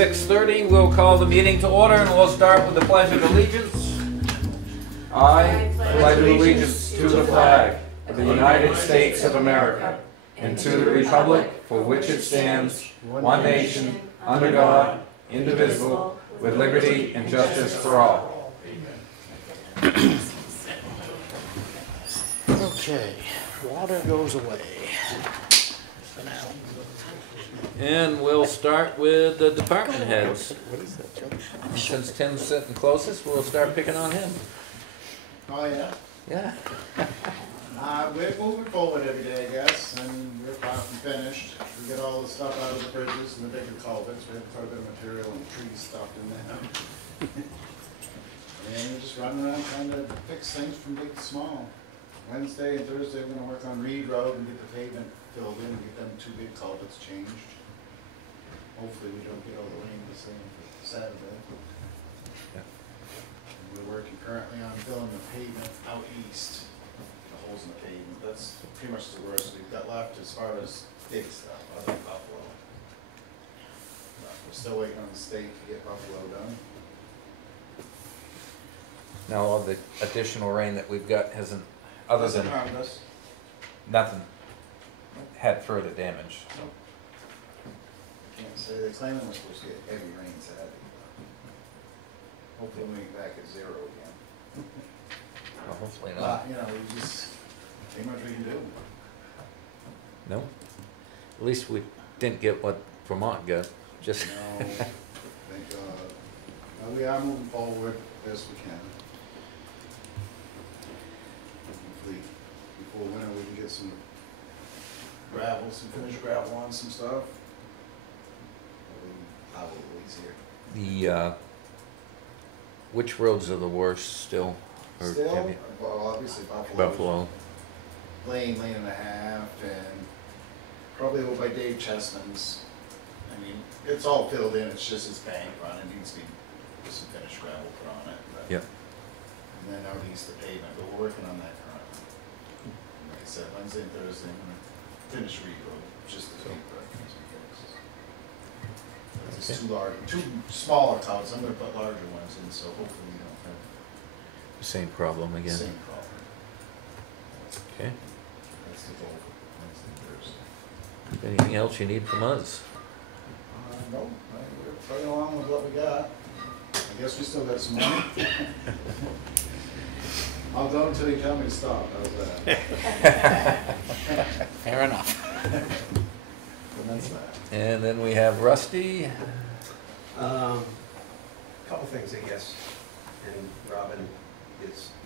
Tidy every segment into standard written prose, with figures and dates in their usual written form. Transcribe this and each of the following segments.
6:30, we'll call the meeting to order and we'll start with the Pledge of Allegiance. I pledge allegiance to the flag of the United States of America and to the republic for which it stands, one nation, under God, indivisible, with liberty and justice for all. Okay, water goes away for now. And we'll start with the department heads. What is that, Joe? Since Tim's sitting closest, we'll start picking on him. Oh, yeah? Yeah. We're moving forward every day, I guess, and we're far from finished. We get all the stuff out of the bridges and the bigger culverts. We have quite a bit of material and trees stuffed in there. And we're just running around trying to fix things from big to small. Wednesday and Thursday, we're gonna work on Reed Road and get the pavement filled in and get them two big culverts changed. Hopefully we don't get all the rain the same for Saturday. Yeah. And we're working currently on filling the pavement out east, the holes in the pavement. That's pretty much the worst we've got left as far as big stuff, other than Buffalo. But we're still waiting on the state to get Buffalo done. Now, all the additional rain that we've got hasn't, other than Doesn't harm us. nothing, had further damage. So. Can't say, they're claiming we're supposed to get heavy rain Saturday. Hopefully we'll make it back at zero again. Well, hopefully But, not. you know, we just, ain't much we can do. No? At least we didn't get what Vermont got. Just No, thank God. Well, we are moving forward best we can. Hopefully, before winter, we can get some gravel, some finished gravel on some stuff. I will always here. the which roads are the worst still? Or have Still, you- well, obviously Buffalo. Buffalo. Lane and a half, and probably over by Dave Chessman's. I mean, it's all filled in, it's just his bank run, it needs to be, just some finished gravel put on it. But, Yep. and then out east the pavement, but we're working on that currently. Like I said, Wednesday and Thursday, I'm gonna finish Reed Road, just the paper that needs to be fixed. It's Okay. too large, too smaller culverts, I'm gonna put larger ones in, so hopefully we don't have Same problem the again. same problem. Okay. That's the goal for Wednesday and Thursday. Anything else you need from us? No, we're playing along with what we got. I guess we still got some money. I'll go until you tell me to stop, how's that? Fair enough. And that's that. And then we have Rusty. Couple things, I guess, and Robin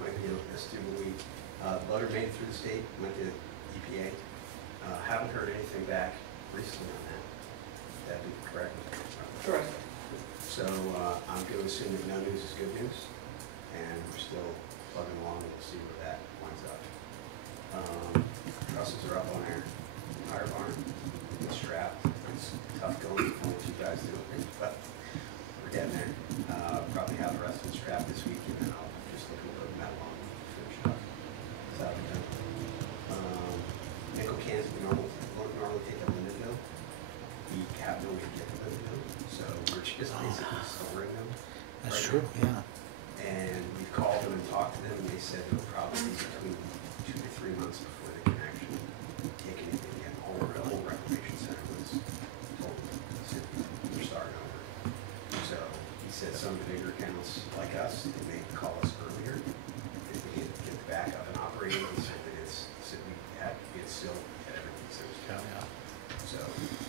might be able to this too. Letter made it through the state, went to EPA. Haven't heard anything back recently on that. That'd be correct? Correct. So I'm going to assume that no news is good news, and we're still plugging along and we'll see where that winds up. Trusses are up on our fire barn. It's strapped. It's tough going with only 2 guys doing it, but we're getting there. Probably have the rest of it strapped this week, and then I'll just look over the metal on and finish it up. That's how we done. Nickel cans we normally take to Lindenville. We have no way to get to Lindenville, so we're just basically storing them. That's right true, now. yeah. And we've called them and talked to them, and they said it'll probably be between 2 to 3 months before they can actually take anything again. The whole reclamation center was told we're starting over. So he said some of the bigger accounts like us, they may call us earlier if we get the back up and operating. He said that it's still at everything. So,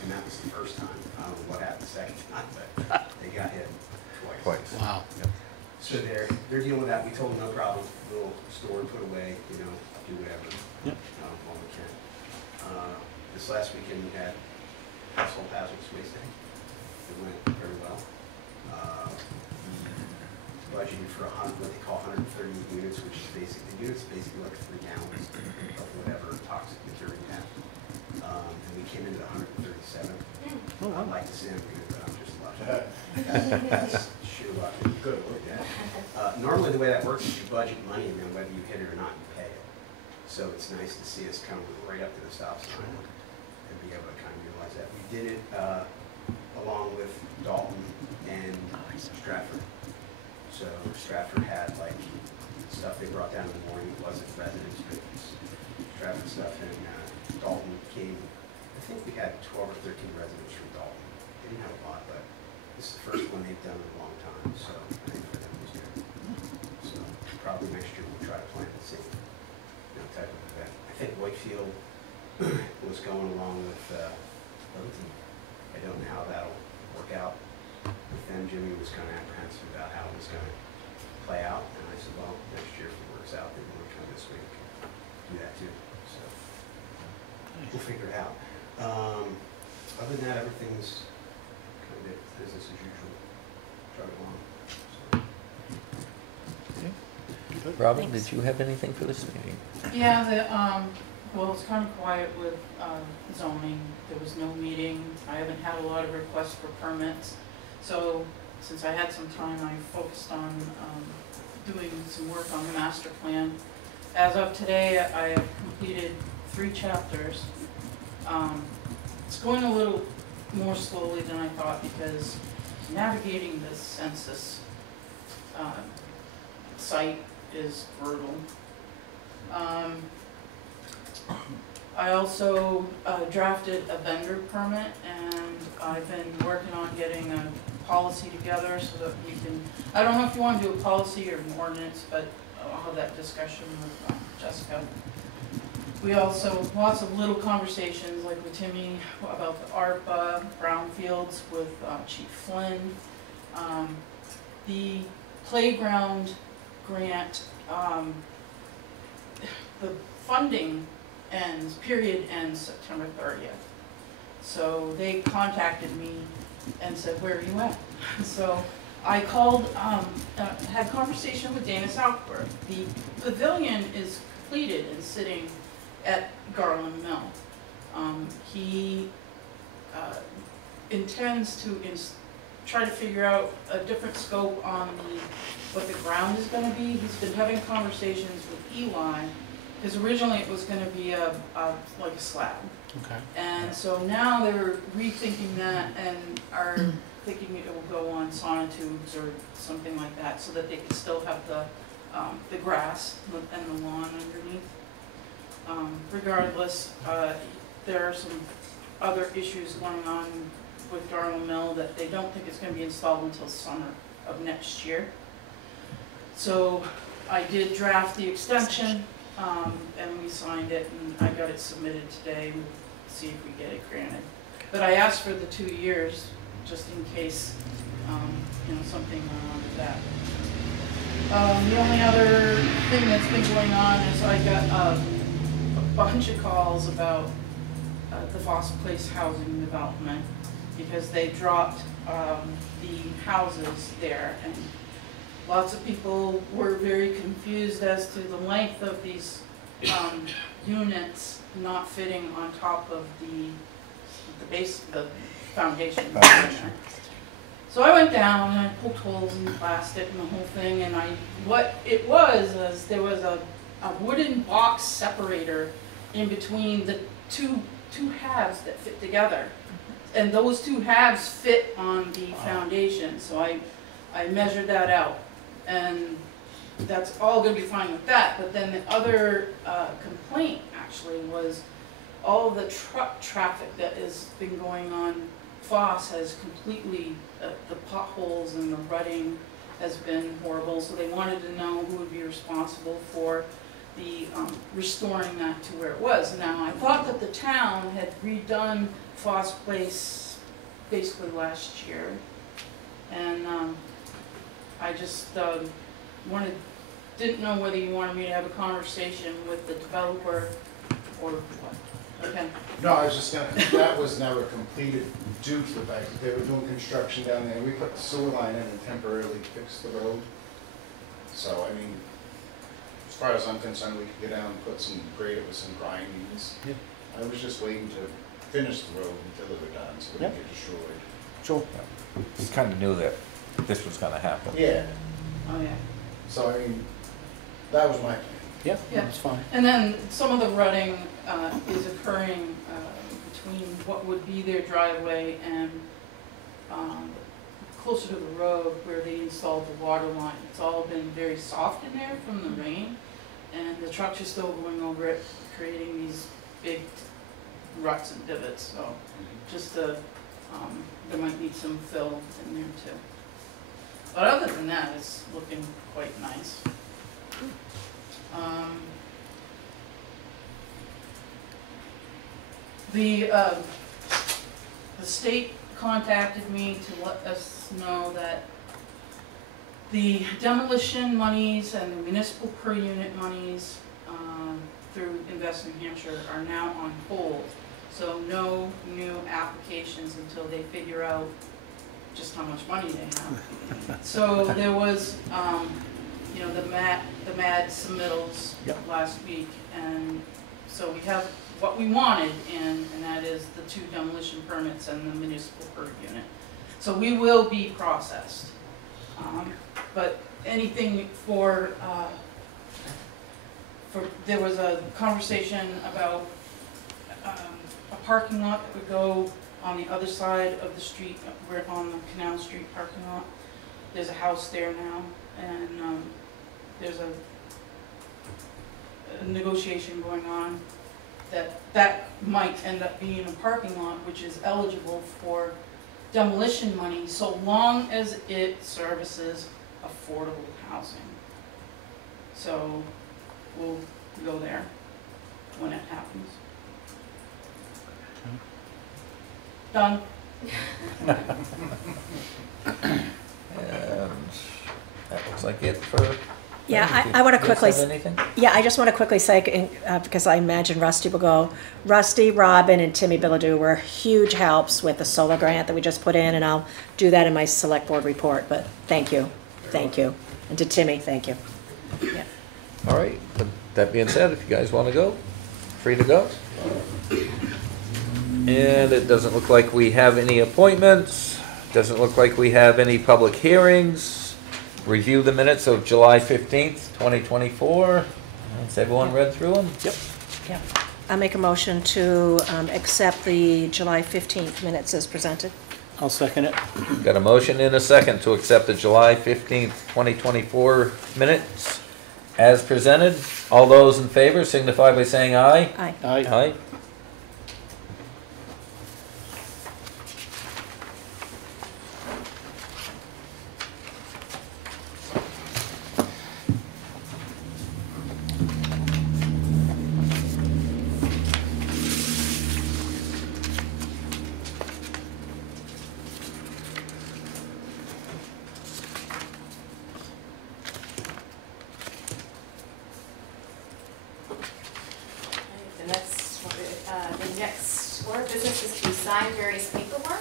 and that was the first time. I don't know what happened the second time, but they got hit twice. Wow. Yep. So they're dealing with that. We told them no problem. We'll store and put away, do whatever Yep. while we can. This last weekend we had household hazardous waste day. It went very well. We budgeted for what they call 130 units, which is basically like 3 gallons of whatever toxic material you have. And we came in at 137. Oh, wow. I'd like to say I'm good, but I'm just lucky. That's sheer luck. Good work. Yeah. Normally the way that works is you budget money and then whether you hit it or not, you pay it. So it's nice to see us come right up to the stop sign and be able to kind of utilize that. We did it along with Dalton Stratford. So Stratford had like stuff they brought down in the morning. It wasn't residents, but it was Stratford stuff. And Dalton came. I think we had 12 or 13 residents from Dalton. They didn't have a lot, but this is the first one they've done in a long time. So I think for them it was good. So probably next year we'll try to plan the same type of event. I think Whitefield was going along with Littleton. I don't know how that'll work out. With them, Jimmy was kind of apprehensive about how it was going to play out, and I said, well, next year if it works out, then we'll come this week and do that too. So we'll figure it out. Other than that, everything's kind of business as usual. Drug along. So. Robin, did you have anything for this meeting? Yeah, well, it's kind of quiet with zoning. There was no meeting. I haven't had a lot of requests for permits. So since I had some time, I focused on doing some work on the master plan. As of today, I have completed 3 chapters. It's going a little more slowly than I thought because navigating this census site is brutal. I also drafted a vendor permit, and I've been working on getting a policy together so that we can, I don't know if you want to do a policy or an ordinance, but I'll have that discussion with Jessica. We also, lots of little conversations like with Timmy about the ARPA, brownfields with Chief Flynn. The playground grant, the funding period ends September 30th. So they contacted me and said, where are you at? So I called, had conversation with Dana Southworth. The pavilion is completed and sitting at Garland Mill. He intends to try to figure out a different scope on what the ground is going to be. He's been having conversations with Eli, because originally it was going to be like a slab. Okay. And so now they're rethinking that and are thinking it will go on sonotubes or something like that, so that they can still have the grass and the lawn underneath. Regardless, there are some other issues going on with Garland Mill that they don't think it's going to be installed until summer of next year. So I did draft the extension, and we signed it, and I got it submitted today. We'll see if we get it granted. But I asked for the 2 years, just in case, something went on with that. The only other thing that's been going on is I got a bunch of calls about the Foss Place housing development, because they dropped the houses there, and lots of people were very confused as to the length of these units not fitting on top of the base, the foundation. So I went down and I poked holes in the plastic and the whole thing, and what it was there was a wooden box separator in between the two halves that fit together, and those 2 halves fit on the foundation. So I measured that out, and that's all going to be fine with that. But then the other complaint actually was all the truck traffic that has been going on. Foss has completely, the potholes and the rutting has been horrible, so they wanted to know who would be responsible for the restoring that to where it was. Now, I thought that the town had redone Foss Place basically last year, and I just didn't know whether you wanted me to have a conversation with the developer or what. Okay. No, I was just gonna, that was never completed due to the fact that they were doing construction down there. We put the sewer line in and temporarily fixed the road. So, I mean, as far as I'm concerned, we could get down and put some, grade it with some grindings. Yeah. I was just waiting to finish the road until it were done, so it Yeah. wouldn't get destroyed. Sure. Just kind of knew that this was going to happen. Yeah, Oh, yeah. so I mean, that was my plan. Yeah, Yeah. that's fine. And then some of the rutting is occurring between what would be their driveway and closer to the road where they installed the water line. It's all been very soft in there from the rain, and the trucks are still going over it, creating these big ruts and divots, so just there might need some fill in there too. But other than that, it's looking quite nice. The state contacted me to let us know that the demolition monies and the municipal per unit monies through Invest New Hampshire are now on hold. So no new applications until they figure out just how much money they have. So there was, you know, the MAD submittals last week, and so we have what we wanted, and that is the 2 demolition permits and the municipal per unit. So we will be processed. But anything there was a conversation about a parking lot that would go on the other side of the street. We're on the Canal Street parking lot. There's a house there now, and there's a negotiation going on that might end up being a parking lot which is eligible for demolition money so long as it services affordable housing. So we'll go there when it happens. Done. And that looks like it for. Yeah, I want to quickly. Anything? Yeah, I just want to quickly say, because I imagine Rusty will go. Rusty, Robin, and Timmy Billadu were huge helps with the solar grant that we just put in, and I'll do that in my select board report. But thank you, and to Timmy, thank you. Yeah. All right, but that being said, if you guys want to go, free to go. And it doesn't look like we have any appointments. Doesn't look like we have any public hearings. Review the minutes of July 15th, 2024. Has everyone read through them? Yep. Yeah. I'll make a motion to accept the July 15th minutes as presented. I'll second it. Got a motion and a second to accept the July 15th, 2024 minutes as presented. All those in favor signify by saying aye. Aye. Aye. Aye. The next order of business is to sign various paperwork.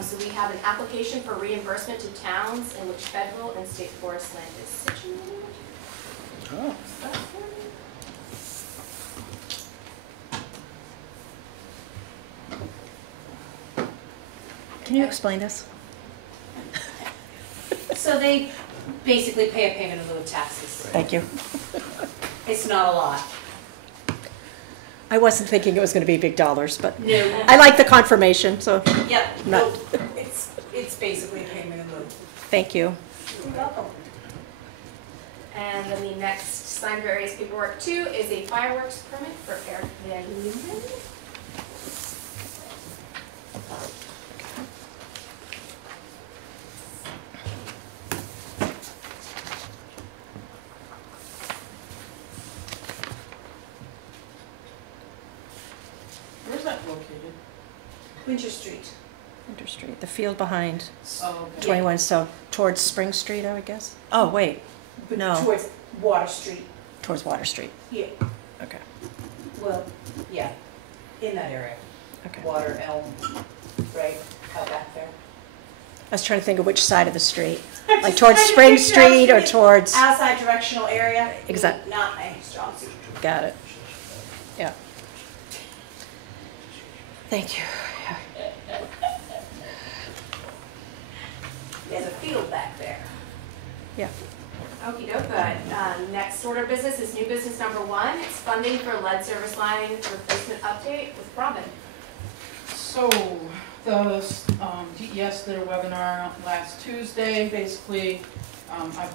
So we have an application for reimbursement to towns in which federal and state forest land is situated. Oh. Can you explain this? So they basically pay a payment in lieu of taxes. Thank you. It's not a lot. I wasn't thinking it was going to be big dollars, but No. I like the confirmation, so Yep. Not- It's basically a payment in lieu. thank you. You're welcome. And then the next sign various paperwork too is a fireworks permit for Eric Van Newman. Where's that located? Winter Street. Winter Street, the field behind Oh, okay. 21, so towards Spring Street, I would guess? Oh, wait, But No. Towards Water Street. towards Water Street. Yeah. Okay, Well, yeah, in that area. okay. Water, Elm, right, out back there. I was trying to think of which side of the street, like towards Spring Street or towards, Outside directional area. Exact- Not my job. got it. Yeah. Thank you. There's a field back there. Yeah. Okey doke, good. Next order of business is new business number 1. It's funding for lead service line replacement update with Robin. So, the DES did a webinar last Tuesday. Basically, I've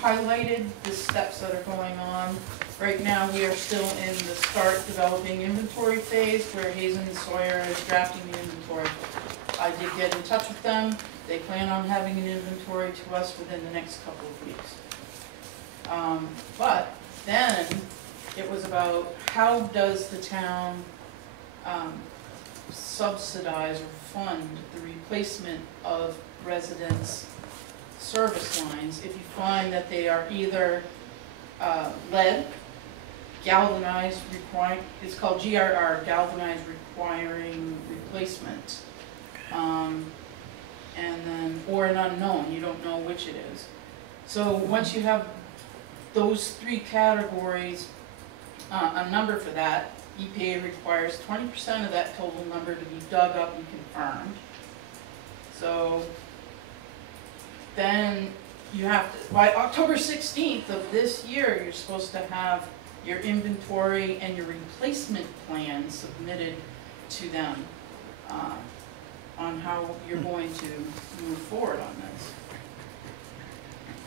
highlighted the steps that are going on. Right now, we are still in the start developing inventory phase where Hazen and Sawyer is drafting the inventory. I did get in touch with them. They plan on having an inventory to us within the next couple of weeks. But then it was about how does the town subsidize or fund the replacement of residents' service lines if you find that they are either lead, galvanized requiring, it's called GRR, galvanized requiring replacement, and then, or an unknown, you don't know which it is. So once you have those three categories, a number for that, EPA requires 20% of that total number to be dug up and confirmed. So then you have to, by October 16th of this year, you're supposed to have your inventory and your replacement plan submitted to them on how you're going to move forward on this.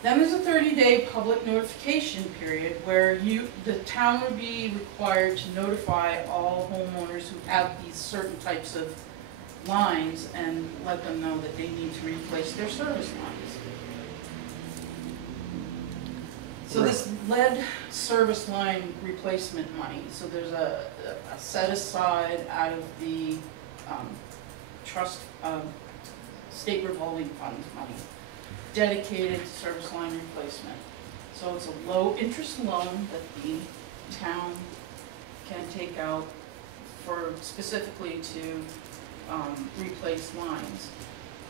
Then there's a 30-day public notification period where the town would be required to notify all homeowners who have these certain types of lines and let them know that they need to replace their service lines. So this lead service line replacement money, so there's a set aside out of the trust state revolving funds money dedicated to service line replacement. So it's a low interest loan that the town can take out for specifically to replace lines.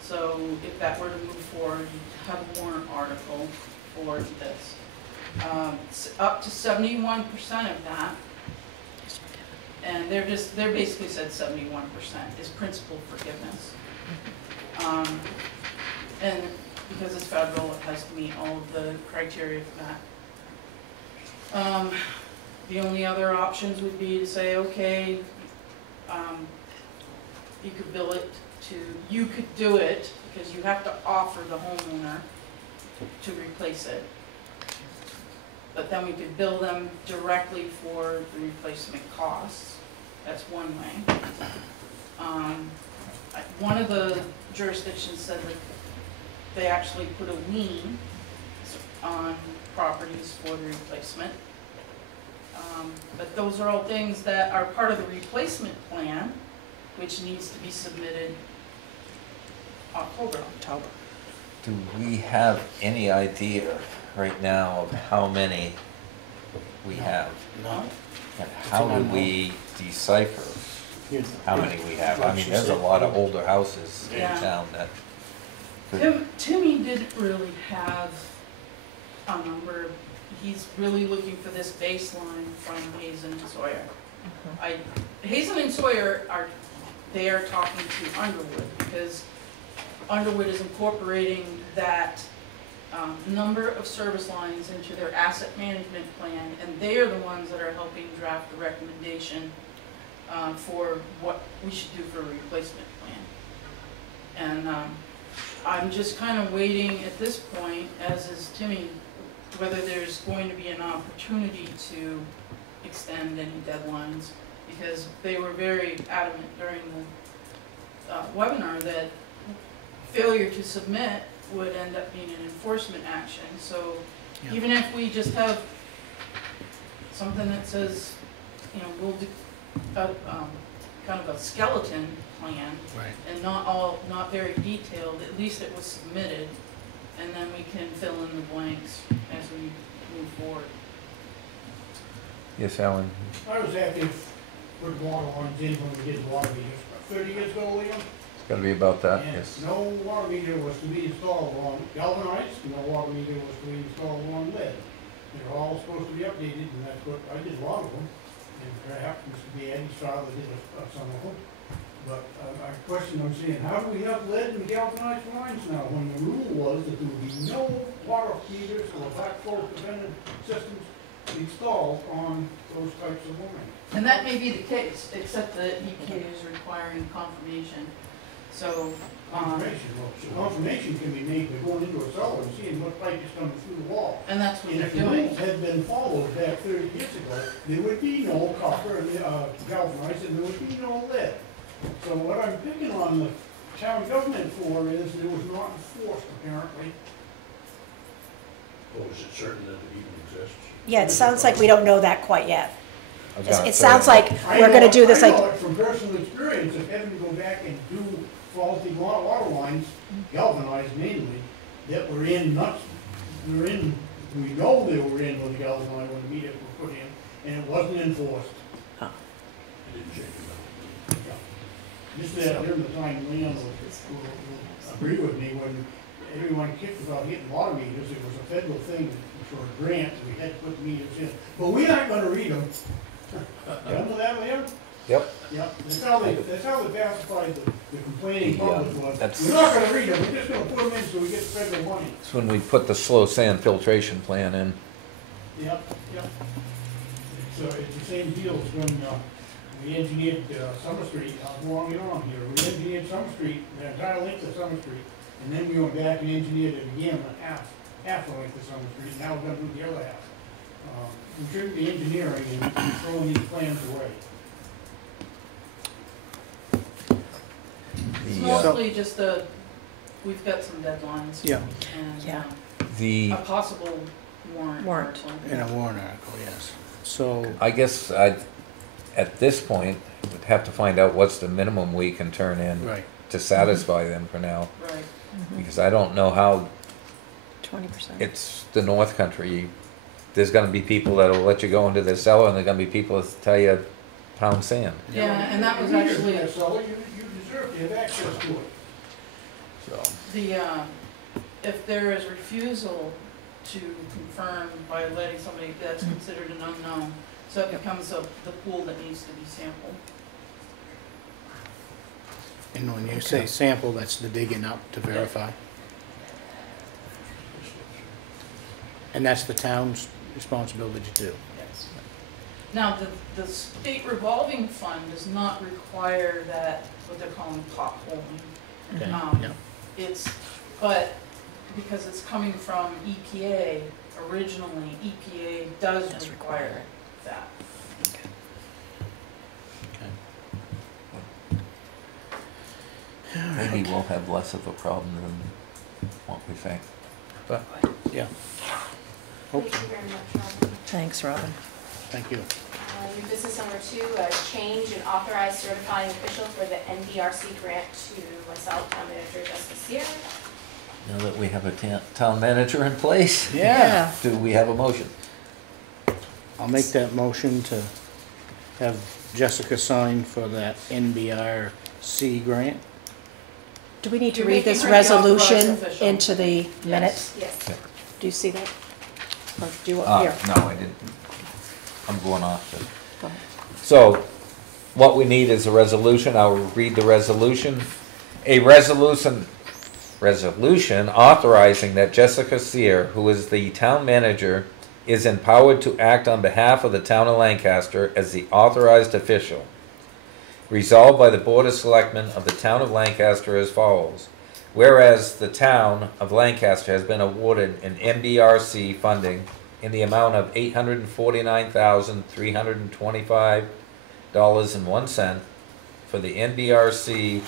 So if that were to move forward, you have a warrant article for this. Up to 71% of that, and they're basically said 71% is principal forgiveness. And because it's federal, it has to meet all of the criteria for that. The only other options would be to say, okay, you could bill it to, you could do it because you have to offer the homeowner to replace it. But then we could bill them directly for the replacement costs. That's one way. One of the jurisdictions said that they actually put a lien on properties for the replacement. But those are all things that are part of the replacement plan, which needs to be submitted October. Do we have any idea right now of how many we have? No. And how do we decipher how many we have? I mean, there's a lot of older houses in Yeah. town that could, Timmy didn't really have a number. He's really looking for this baseline from Hazen and Sawyer. Hazen and Sawyer are talking to Underwood because Underwood is incorporating that number of service lines into their asset management plan, and they are the ones that are helping draft the recommendation for what we should do for a replacement plan. And I'm just kind of waiting at this point, as is Timmy, whether there's going to be an opportunity to extend any deadlines, because they were very adamant during the webinar that failure to submit would end up being an enforcement action. So even if we just have something that says, you know, we'll do kind of a skeleton plan, Right. and not very detailed, at least it was submitted, and then we can fill in the blanks as we move forward. yes, Alan? I was active with water lines in when we did water meters, about 30 years ago, William. It's gotta be about that, And yes. no water meter was to be installed on galvanized, no water meter was to be installed on lead. They're all supposed to be updated, and that's what, I did a lot of them. And perhaps Mr. Eddie Strada did some of them. But my question I'm saying, how do we have lead and galvanized lines now when the rule was that there would be no water meters or backflow preventive systems installed on those types of lines? And that may be the case, except that EPA is requiring confirmation. So, Confirmation, well, so confirmation can be made by going into a cellar and seeing what pipe is coming through the wall. and that's what And they're if the doing. rules had been followed back 30 years ago, there would be no copper, galvanized, and there would be no lead. So what I'm picking on the town government for is it was not enforced apparently. Or is it certain that it even exists? Yeah, it sounds like we don't know that quite yet. I was gonna It say sounds that. like we're gonna do this I like, know it from personal experience of having to go back and do faulty water lines, galvanized mainly, that were in nuts, we know they were in with the galvanized when the meters were put in, and it wasn't enforced. It didn't change it. Just that during the time Leon will agree with me, when everyone kicked about getting water meters, it was a federal thing for a grant, we had to put meters in. But we aren't gonna read them. You know that, Leon? Yep. Yep, that's how they pacified the complaining public was. that's- We're not gonna read them, we're just gonna put them in so we get the federal money. It's when we put the slow sand filtration plan in. Yep, yep. It's the same deal as when, we engineered, Summer Street, I'll go on and on here, we engineered Summer Street, the entire length of Summer Street, and then we went back and engineered it again, half the length of Summer Street, and now we're gonna do the other half. We shouldn't be engineering and throwing these plans away. It's The, mostly just we've got some deadlines. Yeah, And, Yeah. the, a possible warrant Warrant. article. in a warrant article, yes. So, I guess at this point, we'd have to find out what's the minimum we can turn in right, to satisfy them for now. Right. Because I don't know how, 20%. it's the North Country. There's gonna be people that'll let you go into the cellar, and there's gonna be people that tell you pound sand. Yeah, and that was You actually deserve to have access to it. So, the, if there is refusal to confirm by letting somebody, that's considered an unknown. So it becomes the pool that needs to be sampled. and when you say sample, that's the digging up to verify? And that's the town's responsibility too? Yes. Now, the state revolving fund does not require that, what they're calling potholing. Okay, Um, yeah. But because it's coming from EPA, originally, EPA does Does require that. maybe we'll have less of a problem than what we think. But Yeah, Thank you very much, Robin. Thanks, Robin. thank you. New business number 2, a change in authorized certifying official for the NDRC grant to myself, town manager Jessica Sear. now that we have a town manager in place, Yeah, do we have a motion? I'll make that motion to have Jessica sign for that NBRC grant. Do we need to You're read making this her the authorized resolution official. into the minutes? Yes. Do you see that? Or do you, Ah, here? no, I didn't. I'm going off the. Go ahead. So, what we need is a resolution. I'll read the resolution. A resolution authorizing that Jessica Sear, who is the town manager, is empowered to act on behalf of the town of Lancaster as the authorized official. Resolved by the Board of Selectmen of the town of Lancaster as follows. Whereas the town of Lancaster has been awarded an MBRC funding in the amount of $849,325.01 for the NBRC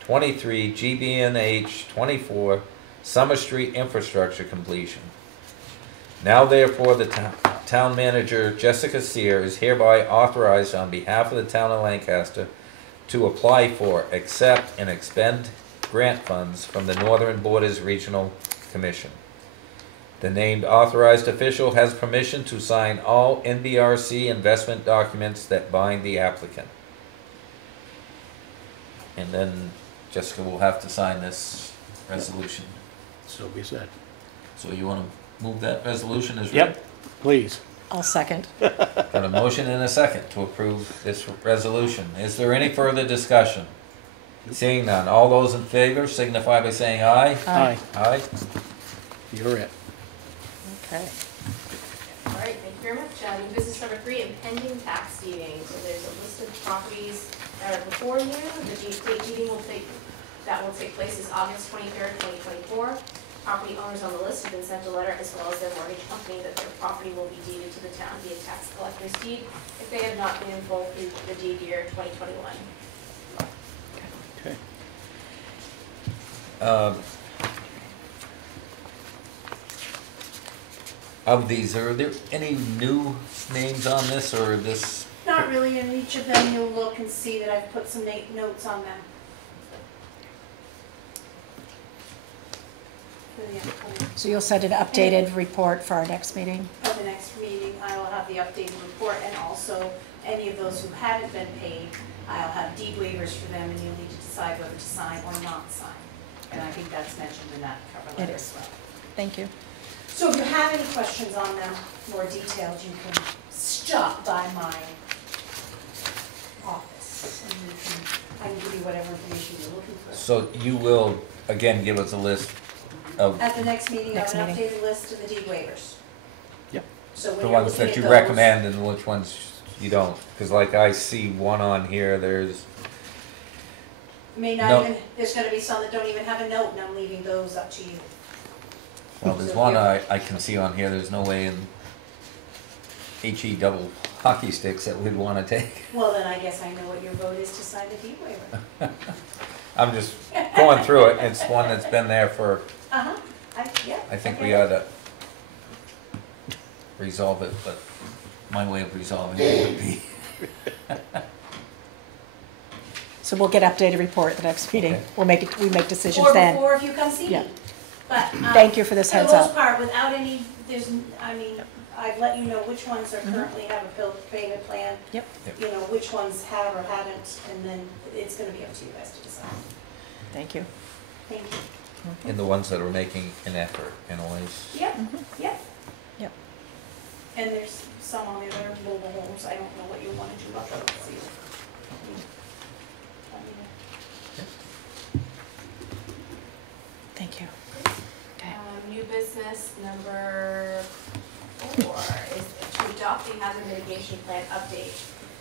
23 GBNH 24 Summer Street infrastructure completion. Now therefore the town manager Jessica Sear is hereby authorized on behalf of the town of Lancaster to apply for, accept, and expend grant funds from the Northern Borders Regional Commission. The named authorized official has permission to sign all NBRC investment documents that bind the applicant. And then Jessica will have to sign this resolution. So be said. So you want to move that resolution as read? Yep, please. I'll second. Got a motion and a second to approve this resolution. Is there any further discussion? Seeing none, all those in favor signify by saying aye. Aye, Aye. you're it. Okay. All right, thank you very much. New business number 3, impending tax deeding. So there's a list of properties that are before you. The date deeding will take that will take place is August 23rd, 2024. Property owners on the list have been sent a letter as well as their mortgage company that their property will be deeded to the town via tax collector's deed if they have not been in full through the deed year 2021. Okay. Of these, are there any new names on this, or this? Not really, in each of them you'll look and see that I've put some notes on them. For the upcoming, So you'll send an updated report for our next meeting? for the next meeting, I will have the updated report, and also any of those who haven't been paid, I'll have deed waivers for them, and you'll need to decide whether to sign or not sign. And I think that's mentioned in that cover letter It as is. well. Thank you. So if you have any questions on them, more detailed, you can stop by my office, and I can give you whatever information you're looking for. So you will, again, give us a list of At the next meeting, I'll Next have an meeting. updated list of the deed waivers. Yep. So when the you're ones looking that at you those- recommend and which ones you don't. Because like I see one on here, there's, May not No. even, there's gonna be some that don't even have a note, and I'm leaving those up to you. well, there's one I can see on here, there's no way in HE double hockey sticks that we'd want to take. Well, then I guess I know what your vote is to sign the deed waiver. I'm just going through it, it's one that's been there for, Uh-huh, yeah. I think get we it. ought to resolve it, but my way of resolving it would be. So we'll get updated report at the next meeting. Okay. We make decisions Or then. before, if you come see Yeah. me. But, Thank you for this heads For the most up. part, without any, I've let you know which ones Mm-hmm. are currently have a payment plan. Yep. Yep. You know, which ones have or haven't, and then it's gonna be up to you guys to decide. Thank you. Thank you. And the ones that are making an effort, anyways. Yep, yep. Yep. And there's some on there that are mobile homes, I don't know what you wanna do about those, see. Thank you. Okay. New business number 4 is to adopt the hazard mitigation plan update.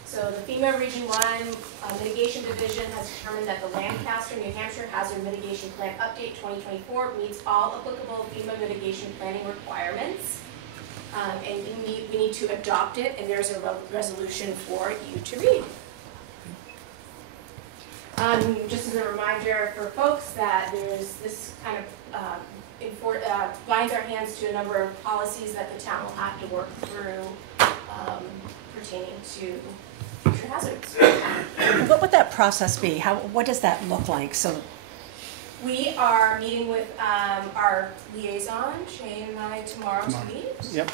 So the FEMA Region 1 Mitigation Division has determined that the Lancaster, New Hampshire Hazard Mitigation Plan Update 2024 meets all applicable FEMA mitigation planning requirements. And we need to adopt it, and there's a resolution for you to read. Just as a reminder for folks that there's this kind of binds our hands to a number of policies that the town will have to work through pertaining to future hazards. What would that process be? What does that look like? So, We are meeting with our liaison, Shane and I, tomorrow to meet. Yep.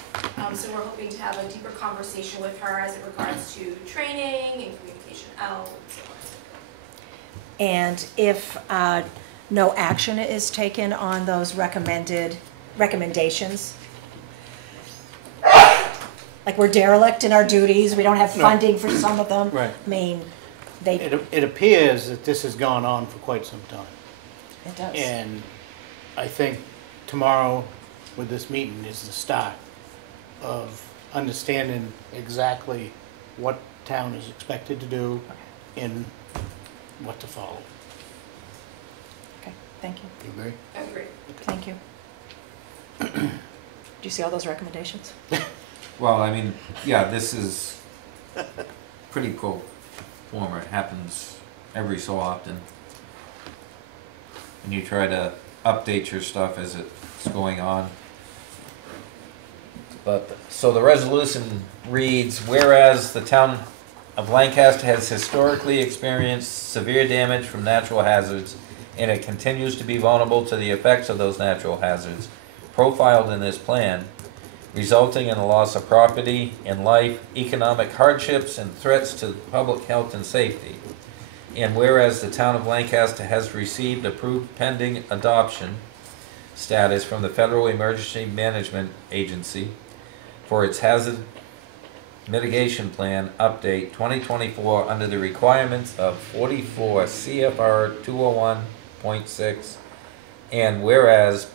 So we're hoping to have a deeper conversation with her as it regards to training and communication out and so on. and if no action is taken on those recommendations, like we're derelict in our duties, we don't have No. funding for some of them. Right. I mean, it It appears that this has gone on for quite some time. does. And I think tomorrow with this meeting is the start of understanding exactly what town is expected to do and what to follow. Okay, thank you. You agree? I agree. Thank you. Do you see all those recommendations? Well, I mean, yeah, this is pretty pro forma. It happens every so often. And you try to update your stuff as it's going on. But, so the resolution reads, whereas the town of Lancaster has historically experienced severe damage from natural hazards, and it continues to be vulnerable to the effects of those natural hazards profiled in this plan, resulting in the loss of property and life, economic hardships, and threats to public health and safety. And whereas the town of Lancaster has received approved pending adoption status from the Federal Emergency Management Agency for its hazard mitigation plan update 2024 under the requirements of 44 CFR 201.6, and whereas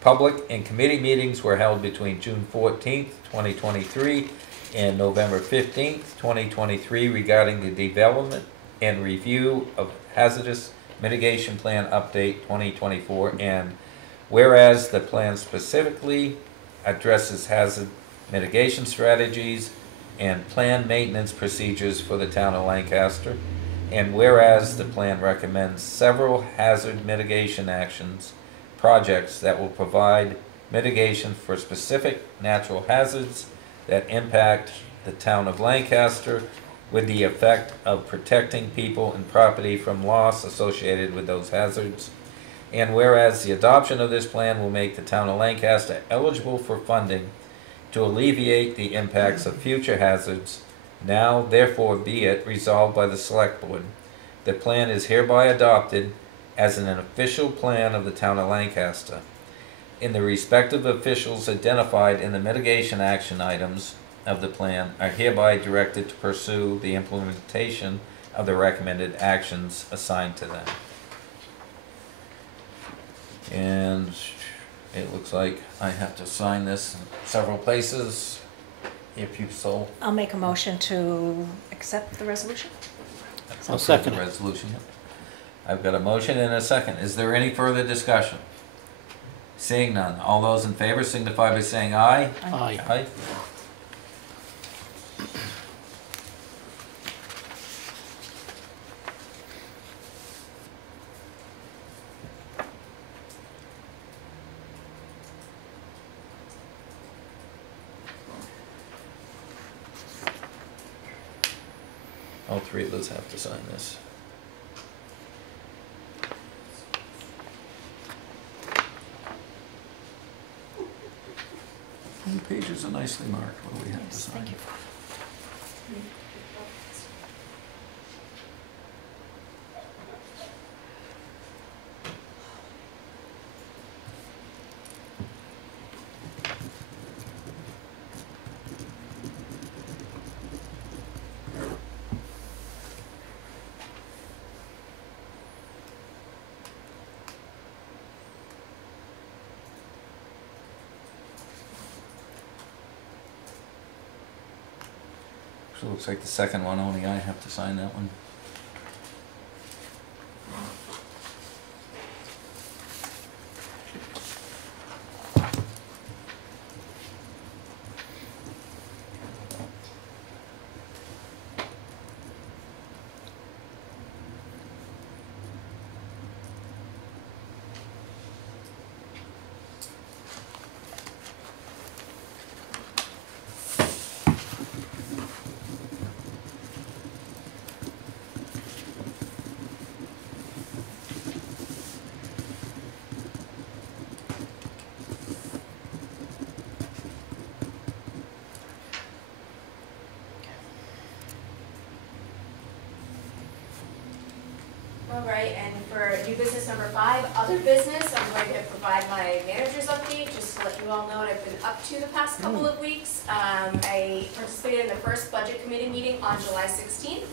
public and committee meetings were held between June 14th, 2023 and November 15th, 2023 regarding the development and review of hazardous Mitigation Plan Update 2024, and whereas the plan specifically addresses hazard mitigation strategies and plan maintenance procedures for the town of Lancaster, and whereas the plan recommends several hazard mitigation actions, projects that will provide mitigation for specific natural hazards that impact the town of Lancaster with the effect of protecting people and property from loss associated with those hazards. And whereas the adoption of this plan will make the town of Lancaster eligible for funding to alleviate the impacts of future hazards, now therefore be it resolved by the Select Board. The plan is hereby adopted as an official plan of the town of Lancaster. In the respective officials identified in the mitigation action items of the plan are hereby directed to pursue the implementation of the recommended actions assigned to them. And it looks like I have to sign this in several places, if you so. I'll make a motion to accept the resolution. I'll second The it. resolution. I've got a motion and a second. Is there any further discussion? Seeing none, all those in favor signify by saying aye. Aye. Aye. All three of us have to sign this. And the pages are nicely marked. What do we have to Yes, sign? thank you. So it looks like the second one, only I have to sign that one. All right, and for new business number 5, other business, I'm going to provide my manager's update, just to let you all know what I've been up to the past couple of weeks. I participated in the first budget committee meeting on July 16th.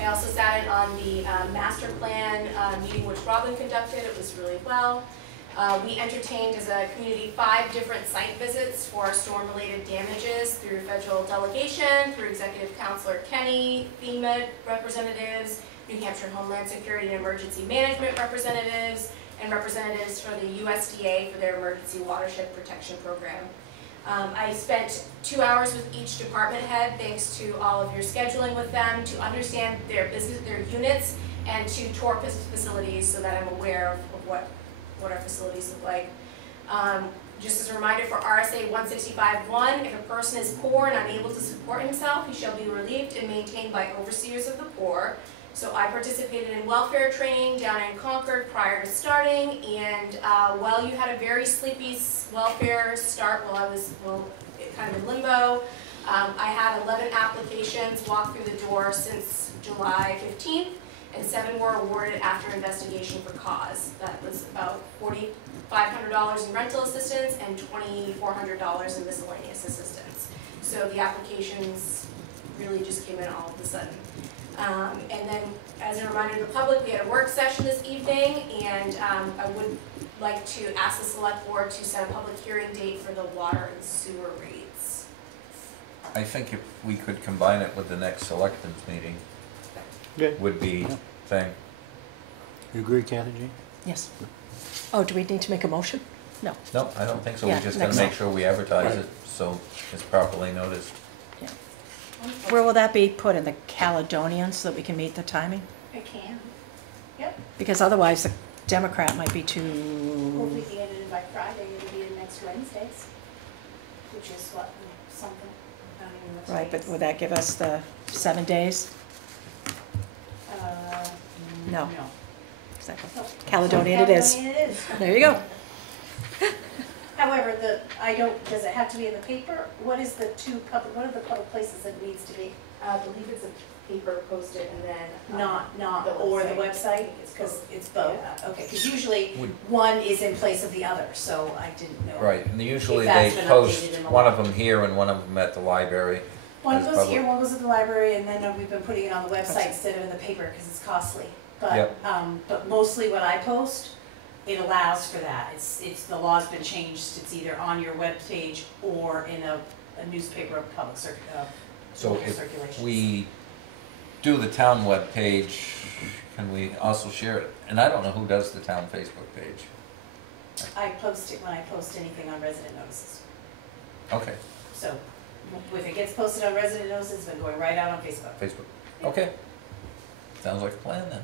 I also sat in on the master plan meeting which Robin conducted. It was really well. We entertained as a community 5 different site visits for storm-related damages through federal delegation, through Executive Counselor Kenny, FEMA representatives, New Hampshire Homeland Security and Emergency Management representatives, and representatives for the USDA for their Emergency Watershed Protection Program. I spent 2 hours with each department head, thanks to all of your scheduling with them, to understand their business, their units, and to tour facilities so that I'm aware of what our facilities look like. Just as a reminder for RSA 165.1, if a person is poor and unable to support himself, he shall be relieved and maintained by overseers of the poor. So I participated in welfare training down in Concord prior to starting, and while you had a very sleepy welfare start while I was kind of in limbo, I had 11 applications walk through the door since July 15th, and 7 were awarded after investigation for cause. That was about $4,500 in rental assistance and $2,400 in miscellaneous assistance. So the applications really just came in all of a sudden. And then, as a reminder to the public, we had a work session this evening, and I would like to ask the Select Board to set a public hearing date for the water and sewer rates. I think if we could combine it with the next selectmen's meeting, Okay. would be thing. You agree, Kathy Jean? Yes. Oh, do we need to make a motion? No. No, I don't think so. Yeah, We're just gonna next make one. sure we advertise it, so it's properly noticed. Where will that be put, in the Caledonian, so that we can meet the timing? I can. Yep. Because otherwise the Democrat might be Hopefully too, we can get it in by Friday, it'll be in next Wednesdays, which is what, something, I don't even know what right, today but is. would that give us the 7 days? Uh, No. No. Exactly. No. Caledonian it is. Caledonian it is. There you go. However, does it have to be in the paper? What are the public places that it needs to be? I believe it's a paper posted and then. Or the website, because it's both, Yeah. okay, because usually Would- one is in place of the other, so I didn't know. Right, and usually If they that's been post updated in a one of while. them here and one of them at the library. One as goes public. here, one goes at the library, and then we've been putting it on the website instead of in the paper, because it's costly. Yep. But mostly what I post, it allows for that, the law's been changed, it's either on your webpage or in a newspaper of public So local if circulation. we do the town webpage, can we also share it? And I don't know who does the town Facebook page. I post it when I post anything on resident notices. Okay, So if it gets posted on resident notices, it's been going right out on Facebook. Facebook, okay. Sounds like a plan then.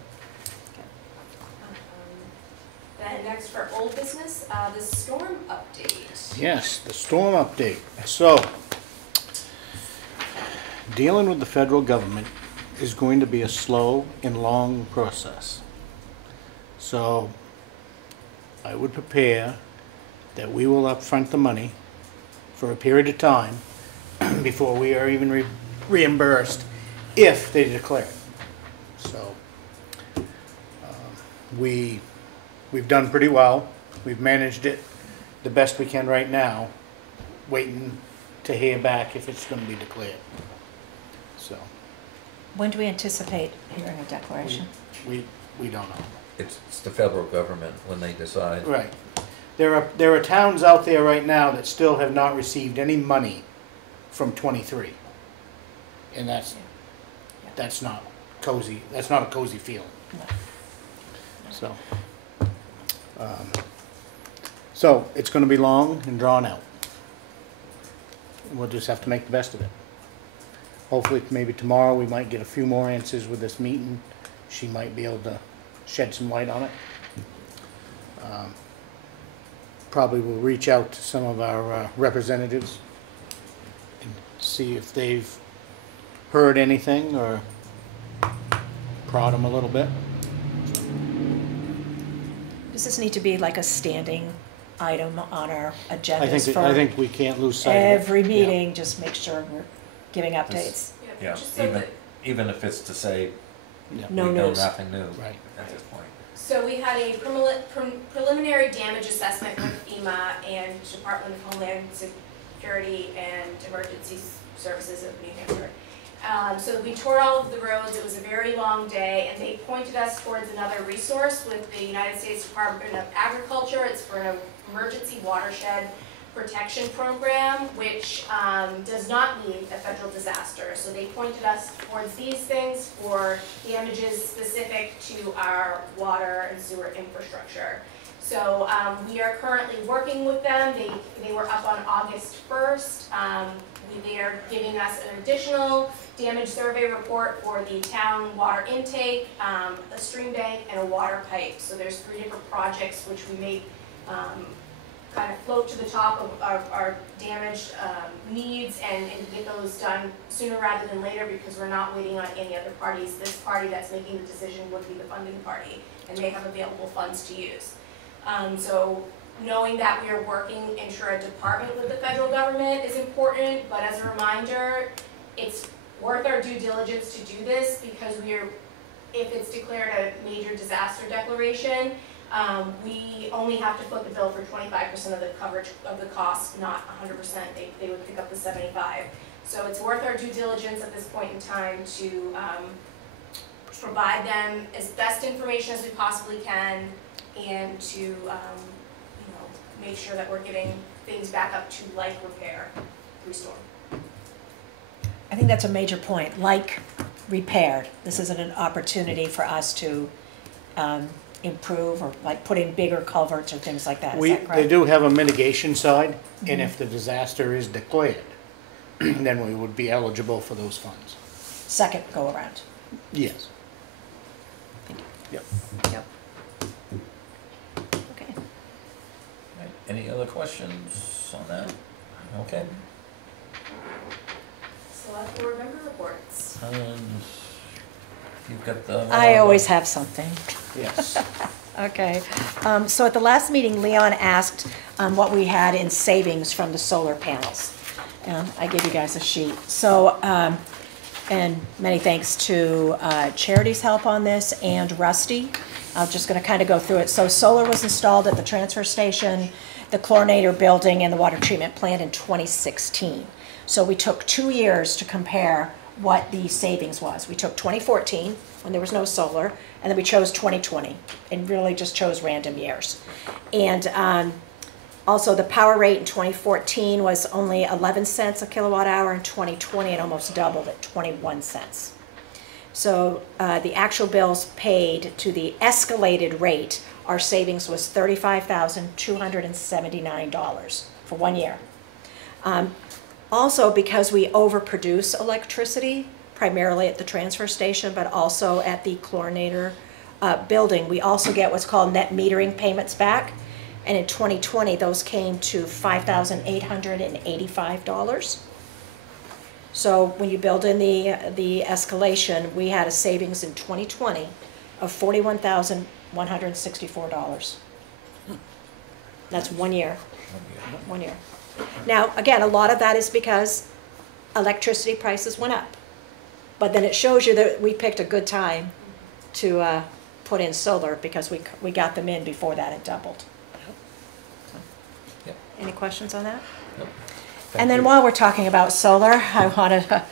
Then next for old business, the storm update. Yes, the storm update. So, dealing with the federal government is going to be a slow and long process. So, I would prepare that we will upfront the money for a period of time before we are even reimbursed if they declare it. So, we've done pretty well. We've managed it the best we can right now, waiting to hear back if it's gonna be declared. So, When do we anticipate hearing a declaration? we don't know. It's the federal government when they decide. Right. There are towns out there right now that still have not received any money from 23. And that's not cozy, that's not a cozy feeling. No. So, so it's gonna be long and drawn out. We'll just have to make the best of it. Hopefully, maybe tomorrow, we might get a few more answers with this meeting. She might be able to shed some light on it. Probably will reach out to some of our representatives and see if they've heard anything or prod them a little bit. Does this need to be like a standing item on our agendas I for think we can't lose sight of it. every Yeah. meeting? Just make sure we're giving updates. Yeah, Just so even if it's to say, Yeah. No we know news. nothing new Right. at this point. So we had a preliminary damage assessment with FEMA and Department of Homeland Security and Emergency Services of New Hampshire. So we toured all of the roads. It was a very long day, and they pointed us towards another resource with the United States Department of Agriculture. It's for an emergency watershed protection program, which does not need a federal disaster. So they pointed us towards these things for damages specific to our water and sewer infrastructure. So we are currently working with them. They were up on August 1st. They are giving us an additional damage survey report for the town water intake, a stream bank, and a water pipe. So there's 3 different projects which we may kind of float to the top of our damaged needs and get those done sooner rather than later, because we're not waiting on any other parties. This party that's making the decision would be the funding party, and they have available funds to use. So knowing that we are working intra-department with the federal government is important, but as a reminder, it's worth our due diligence to do this, because if it's declared a major disaster declaration, we only have to foot the bill for 25% of the coverage of the cost, not 100%. They would pick up the 75. So it's worth our due diligence at this point in time to provide them as best information as we possibly can, and to make sure that we're getting things back up to like repair, restore. I think that's a major point, like repaired. This isn't an opportunity for us to improve or like put in bigger culverts or things like that, is We, that they correct? do have a mitigation side, and if the disaster is declared, then we would be eligible for those funds. Second go around. Yes. Yep. Okay. Right, any other questions on that? Okay. Select board member reports. You've got the. I always have something. Yes. Okay, so at the last meeting, Leon asked what we had in savings from the solar panels. I gave you guys a sheet. So, and many thanks to Charity's help on this and Rusty. I'm just gonna kind of go through it. So solar was installed at the transfer station, the chlorinator building, and the water treatment plant in 2016. So we took 2 years to compare what the savings was. We took 2014, when there was no solar, and then we chose 2020, and really just chose random years. And also the power rate in 2014 was only 11 cents a kilowatt hour. In 2020, it almost doubled at 21 cents. So the actual bills paid to the escalated rate, our savings was $35,279 for 1 year. Also, because we overproduce electricity, primarily at the transfer station, but also at the chlorinator building, we also get what's called net metering payments back. And in 2020, those came to $5,885. So when you build in the escalation, we had a savings in 2020 of $41,164. That's 1 year. 1 year. Now, again, a lot of that is because electricity prices went up. But then it shows you that we picked a good time to put in solar because we got them in before that had doubled. Yep. Any questions on that? Yep. And then while we're talking about solar, I want to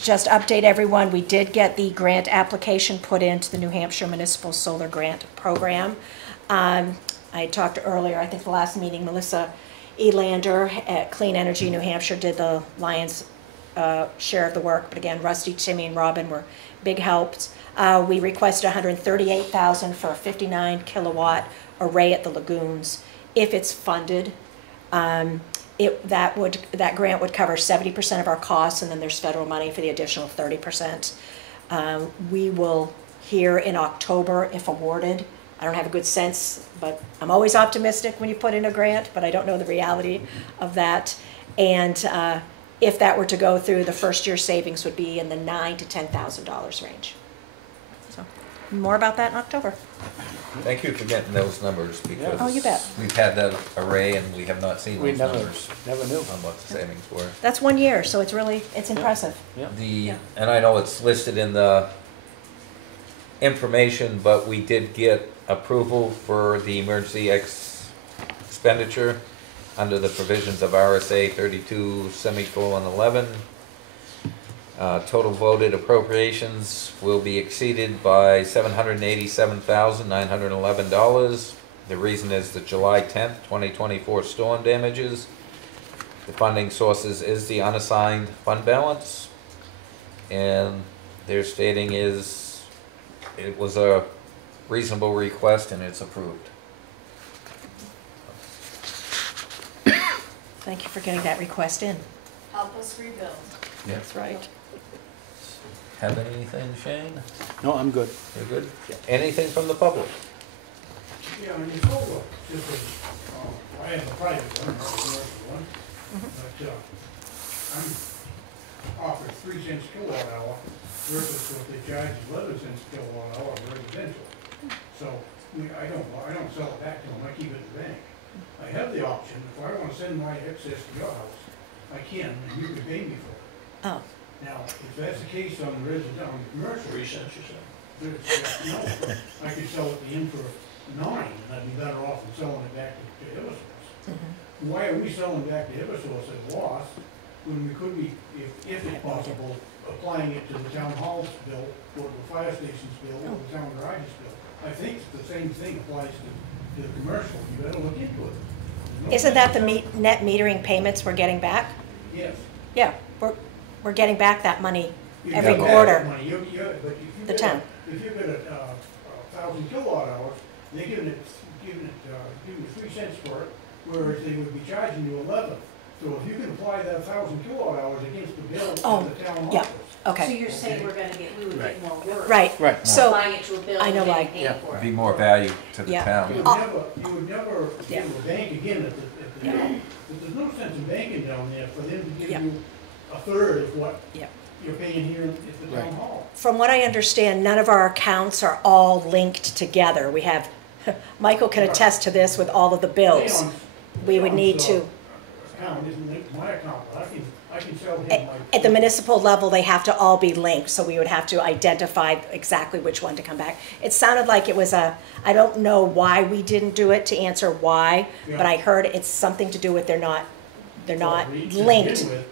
just update everyone. We did get the grant application put into the New Hampshire Municipal Solar Grant Program. I talked earlier, I think the last meeting, Melissa Elander at Clean Energy New Hampshire did the lion's share of the work. But again, Rusty, Timmy, and Robin were big helps. We requested $138,000 for a 59 kilowatt array at the lagoons. If it's funded, that grant would cover 70% of our costs, and then there's federal money for the additional 30%. We will hear in October if awarded. I don't have a good sense, but I'm always optimistic when you put in a grant, but I don't know the reality of that. And if that were to go through, the first year savings would be in the $9,000 to $10,000 range. So more about that in October. Thank you for getting those numbers because Oh, you bet. we've had that array and we have not seen We those numbers never knew. on what the savings were. That's 1 year, so it's really, it's impressive. And I know it's listed in the information, but we did get approval for the emergency expenditure under the provisions of RSA 32:11. Total voted appropriations will be exceeded by $787,911. The reason is the July 10th, 2024 storm damages. The funding sources is the unassigned fund balance. And their stating is it was a reasonable request and it's approved. Thank you for getting that request in. Help us rebuild. That's right. Have anything, Shane? No, I'm good. You're good? Anything from the public? Yeah, I mean, solar, just as, I have a private one, not a commercial one, but, I'm offered 3 cents kilowatt hour versus what they charge is 11 cents kilowatt hour residential. So, I don't sell it back to them, I keep it at the bank. I have the option, if I wanna send my excess to your house, I can, and you can pay me for it. Oh, Now, if that's the case on the resident, on the commercial. 3 cents, you said? No, I could sell it to him for 9, and I'd be better off than selling it back to Eversource. Why are we selling back to Eversource at a loss when we could be, if it's possible, applying it to the town hall's bill, or the fire station's bill, or the town garage's bill? I think the same thing applies to the commercial, you better look into it. No isn't that the sense- net metering payments we're getting back? Yes. Yeah, we're getting back that money You every get back quarter. that money. But if you The get town. If you get a 1,000 kilowatt hours, they're giving you 3 cents for it, whereas they would be charging you 11. So if you can apply that 1,000 kilowatt hours against the bill Oh, of the town yeah. office. So Okay, you're saying we would get more work? right. Right. So, Applying it to a bill I know and why. getting Yeah. paid for Be it. more value to the Yeah. town. You would never Yeah. give a bank again at the, Yeah. but there's no sense in banking down there for them to give Yeah. you a third of what Yeah. you're paying here at the town Right. hall. From what I understand, none of our accounts are all linked together. We have, Michael can attest to this with all of the bills. We would need to, Account isn't linked to my account, but I can sell him my. at the municipal level, they have to all be linked, so we would have to identify exactly which one to come back. It sounded like it was I don't know why we didn't do it, to answer why, but I heard it's something to do with they're not Well, linked. To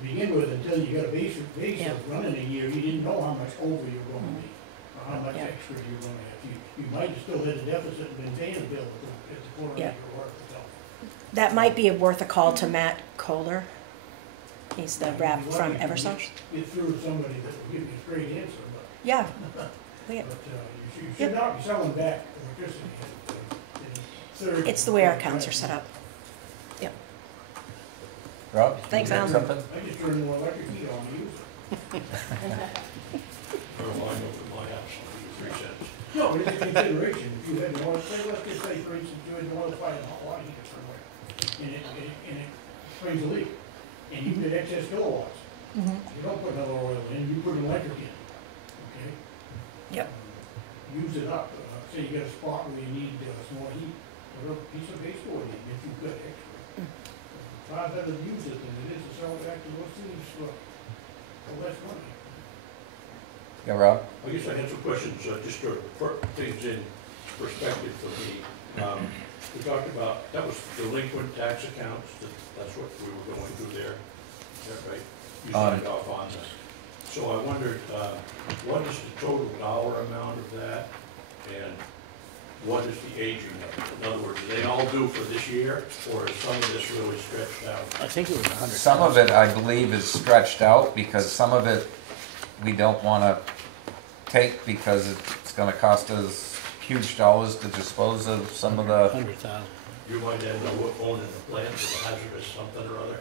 begin with, until you got a base Yeah. of running a year, you didn't know how much over you were gonna be, or how much Yeah. extra you were gonna have. You might have still hit a deficit and been paying a bill at the quarter Yeah. of your work, so. That might be worth a call to Matt Kohler. He's the rep You'd be from lucky if you Eversource. Get through to somebody that will give you a straight answer, Yeah, but we- you should not be selling back electricity in third. it's the way our accounts are set up. Yep. Rob? Thanks, you got Alan. Something? I just turned the electric heat on to use it. No, but it's a consideration, if you had no, let's just say, for instance, you had no other fire in hot water heater somewhere, and it springs a leak, and you get excess kilowatts. You don't put another oil in, you put an electric in, okay? Yep. Use it up, say you got a spot where you need some more heat, put a piece of baseboard in, if you've got extra. Far better to use it than it is to sell it back to those things for less money. Yeah, Rob? I guess I had some questions, just to put things in perspective for me. We talked about, that was delinquent tax accounts, that's what we were going through there, is that right? You signed off on that. So I wondered, what is the total dollar amount of that, and what is the aging of it? In other words, are they all due for this year, or is some of this really stretched out? I think it was 100. Some of it, I believe, is stretched out because some of it we don't want to take because it's going to cost us huge dollars to dispose of some of the, 100,000. You might end up owning a plant with a hazardous something or other.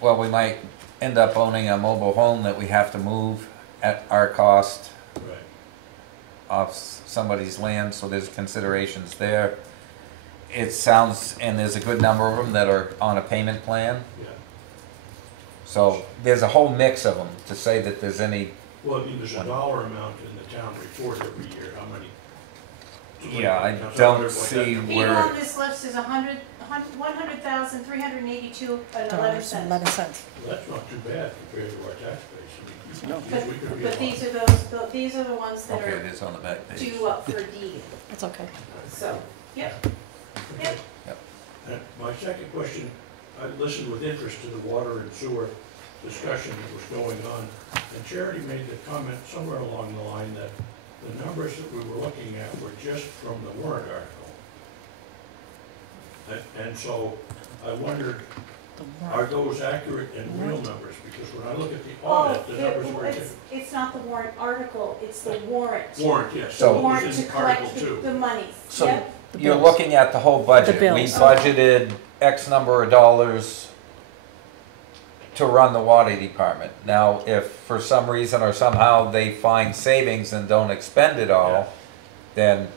well, we might end up owning a mobile home that we have to move at our cost Right. off somebody's land, so there's considerations there. It sounds, and there's a good number of them that are on a payment plan, Yeah. so there's a whole mix of them to say that there's any, Well, I mean, there's a dollar amount in the town report every year, how many? yeah, I don't see The where, on this list is 100,382.11 cents. 11 cents. Well, that's not too bad compared to our tax base. I mean, No. But, we could be but a these lot. are these are the ones that okay, it are is on the back page. due up for deed, That's okay. so, yep. Okay. And my second question, I listened with interest to the water and sewer discussion that was going on, and Charity made the comment somewhere along the line that the numbers that we were looking at were just from the warrant article. And so I wondered, are those accurate and real numbers? Because when I look at the audit, the numbers were different. It's not the warrant article, it's the warrant. Warrant, yes, So- so it Warrant was to in Article collect 2. the monies, So- yep. You're looking at the whole budget. The We bills. budgeted X number of dollars to run the water department. Now, if for some reason or somehow they find savings and don't expend it all, then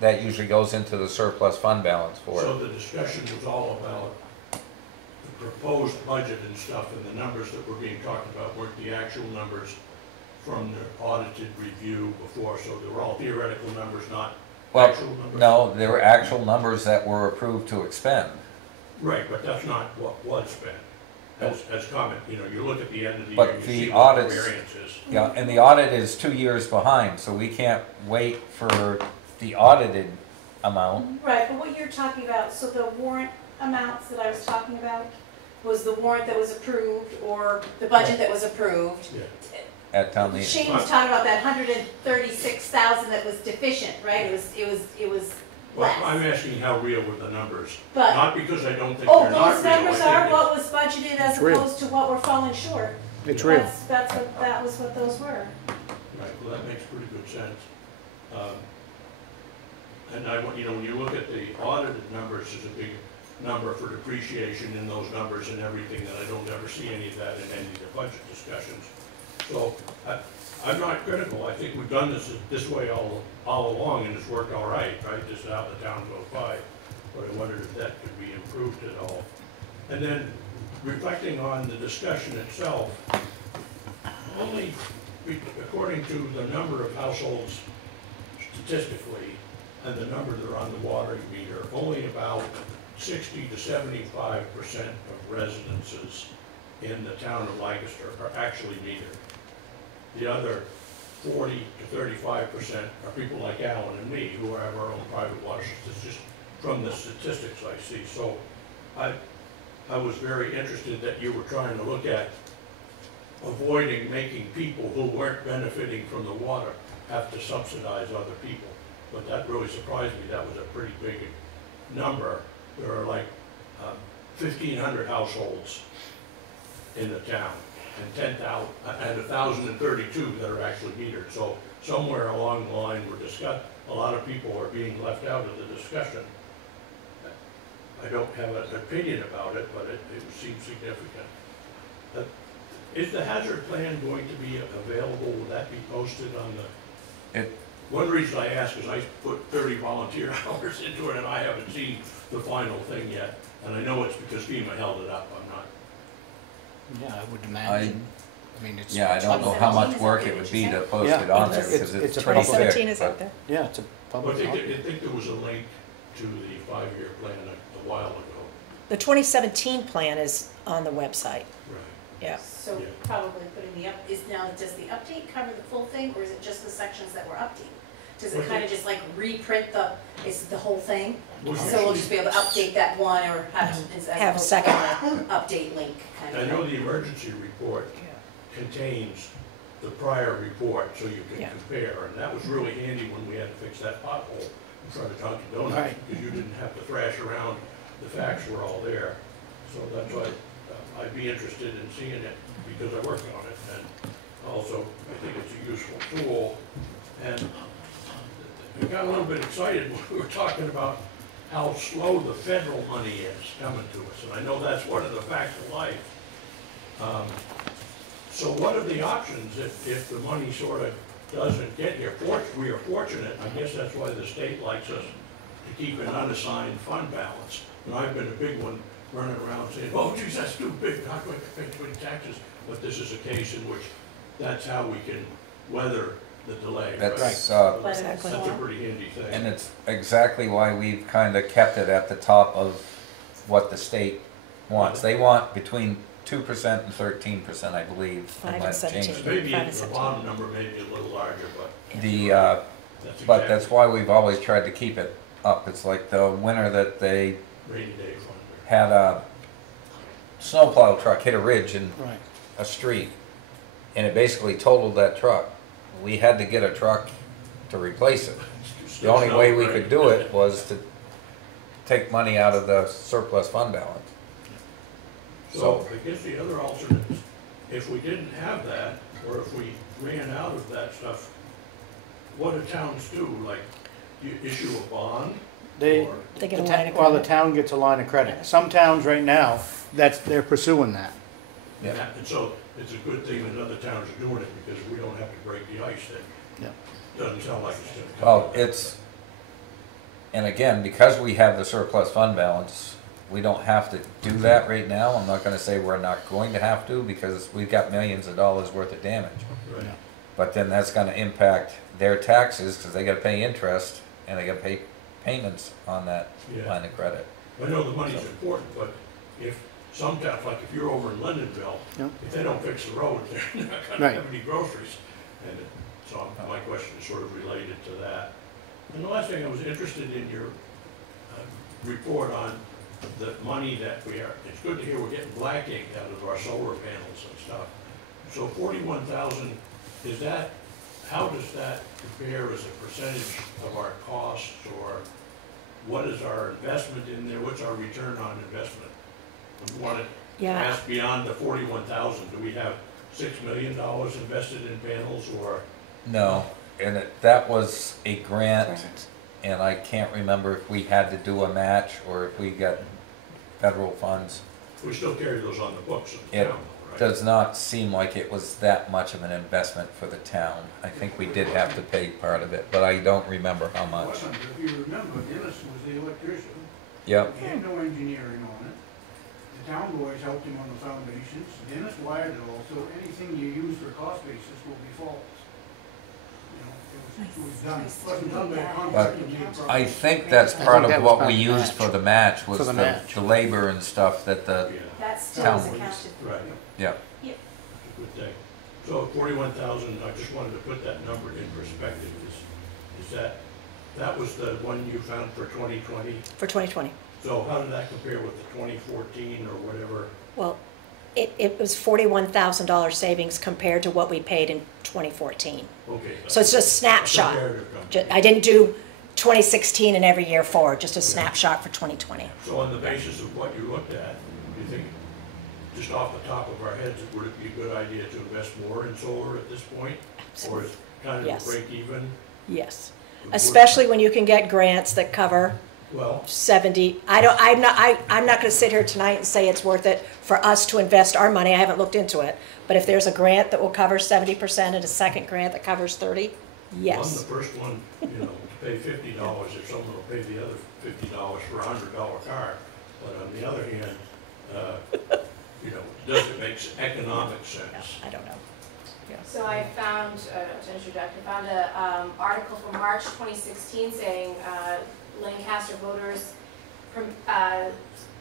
that usually goes into the surplus fund balance for So it. the discussion was all about the proposed budget and stuff, and the numbers that were being talked about weren't the actual numbers from the audited review before, so they were all theoretical numbers, not Well, actual numbers? no, there were actual numbers that were approved to expend. Right, but that's not what was spent. As comment, you know, you look at the end of the But year, you the see what the audits- variance is. Yeah, and the audit is 2 years behind, so we can't wait for the audited amount. Right, but what you're talking about, so the warrant amounts that I was talking about was the warrant that was approved or the budget that was approved. Yeah. At town meeting. Shane was talking about that 136,000 that was deficient, right? It was Well, less. I'm asking how real were the numbers? But- Not because I don't think Oh, they're not real. those numbers I think are it's- what was budgeted as It's real. opposed to what we're falling short. It's real. That was what those were. Right, well, that makes pretty good sense. And when you look at the audited numbers, there's a big number for depreciation in those numbers and everything, that I don't ever see any of that in any of the budget discussions. So, I'm not critical, I think we've done this way all along, and it's worked all right, this is how the town goes by. But I wondered if that could be improved at all. And then, reflecting on the discussion itself, only, according to the number of households statistically, and the number that are on the water meter, only about 60 to 75% of residences in the town of Lancaster are actually metered. The other 40 to 35% are people like Alan and me, who have our own private water systems, just from the statistics I see. So I was very interested that you were trying to look at avoiding making people who weren't benefiting from the water have to subsidize other people. But that really surprised me. That was a pretty big number. There are like 1,500 households in the town, and 1,032 that are actually metered. So somewhere along the line a lot of people are being left out of the discussion. I don't have an opinion about it, but it seems significant. Is the hazard plan going to be available? Will that be posted on the? One reason I ask is I put 30 volunteer hours into it, and I haven't seen the final thing yet. And I know it's because FEMA held it up. I'm not. Yeah, I would imagine. I mean, it's. Yeah, I don't know how much work it would be to post it on there, because it's pretty thick. 2017 is out there. Yeah, it's a public. I think there was a link to the 5-year plan a while ago. The 2017 plan is on the website. Right. Yeah. So Yeah. probably putting does the update cover the full thing, or is it just the sections that were updated? Does it kind of just like reprint is the whole thing? Well, So we'll just be able to update that one, or have Have a second. update link kind of I know thing? the emergency report contains the prior report, so you can Yeah. compare, and that was really handy when we had to fix that pothole in front of Dunkin' Donuts, Right. because you didn't have to thrash around, the facts were all there. So that's why I'd be interested in seeing it, because I worked on it, and also I think it's a useful tool. And we got a little bit excited when we were talking about how slow the federal money is coming to us, and I know that's one of the facts of life. So what are the options if the money sort of doesn't get here? We are fortunate, I guess that's why the state likes us to keep an unassigned fund balance. And I've been a big one running around saying, oh geez, that's too big, not going to pay too many taxes. But this is a case in which that's how we can weather the delay. That's, right? Exactly. That's a pretty handy thing. and it's exactly why we've kind of kept it at the top of what the state wants. They want between 2% and 13%, I believe. 5 and unless 17. changed. Maybe 5 and the 17. bottom number may be a little larger, but But that's why we've always tried to keep it up. It's like the winter that they rainy day fund. had a snowplow truck hit a ridge in Right. a street, and it basically totaled that truck. We had to get a truck to replace it. The only way we could do it was to take money out of the surplus fund balance. So I guess the other alternate is, if we didn't have that, or if we ran out of that stuff, what do towns do? Like, you issue a bond? They, Or- They get a the line of well, the credit. town gets a line of credit. Some towns right now, they're pursuing that. Yeah. And so it's a good thing that other towns are doing it, because we don't have to break the ice then. Yeah. Doesn't sound like it's gonna come. Well, and again, because we have the surplus fund balance, we don't have to do that right now. I'm not gonna say we're not going to have to, because we've got millions of dollars worth of damage. Right. But then that's gonna impact their taxes, because they gotta pay interest, and they gotta pay payments on that Yeah. line of credit. I know the money's important, but if some towns, like if you're over in Lindenville, Yeah. if they don't fix the road, they're not gonna Right. have any groceries. And so my question is sort of related to that. And the last thing, I was interested in your report on the money that it's good to hear we're getting black ink out of our solar panels and stuff. So 41,000, how does that compare as a percentage of our costs, or what is our investment in there? What's our return on investment? We want to Yeah, ask beyond the 41,000. Do we have $6 million invested in panels, or? No, and that was a grant and I can't remember if we had to do a match or if we got federal funds. We still carry those on the books of the It town, right? does not seem like it was that much of an investment for the town. I think we did have to pay part of it, but I don't remember how It much. wasn't, if you remember, Dennis was the electrician. Yep, He had no engineering on it. The town boys helped him on the foundations. Dennis wired it all, so anything you use for cost basis will be false. You know, it was done, wasn't done by a contractor. made proper. I think that's I part think that of was what part we of the used match. for the match was For the match. the labor and stuff that the, Yeah, That still Town is boys. accounted for. right, yeah. good thing. So 41,000, I just wanted to put that number in perspective, is that was the one you found for 2020? For 2020. So how did that compare with the 2014 or whatever? Well, it was $41,000 savings compared to what we paid in 2014. Okay. So it's just a snapshot. Comparative company. I didn't do 2016 and every year forward, just a snapshot for 2020. So on the basis of what you looked at, do you think, just off the top of our heads, would it be a good idea to invest more in solar at this point? Or is it kind of a Yes. break even? Yes, especially when you can get grants that cover Well, 70. I'm not gonna sit here tonight and say it's worth it for us to invest our money. I haven't looked into it. But if there's a grant that will cover 70% and a second grant that covers 30, on yes. the first one, you know, to pay $50, if someone will pay the other $50 for a $100 car. But on the other hand, you know, does it make economic sense? I don't know. So I found, to interject, I found a article from March 2016 saying Lancaster voters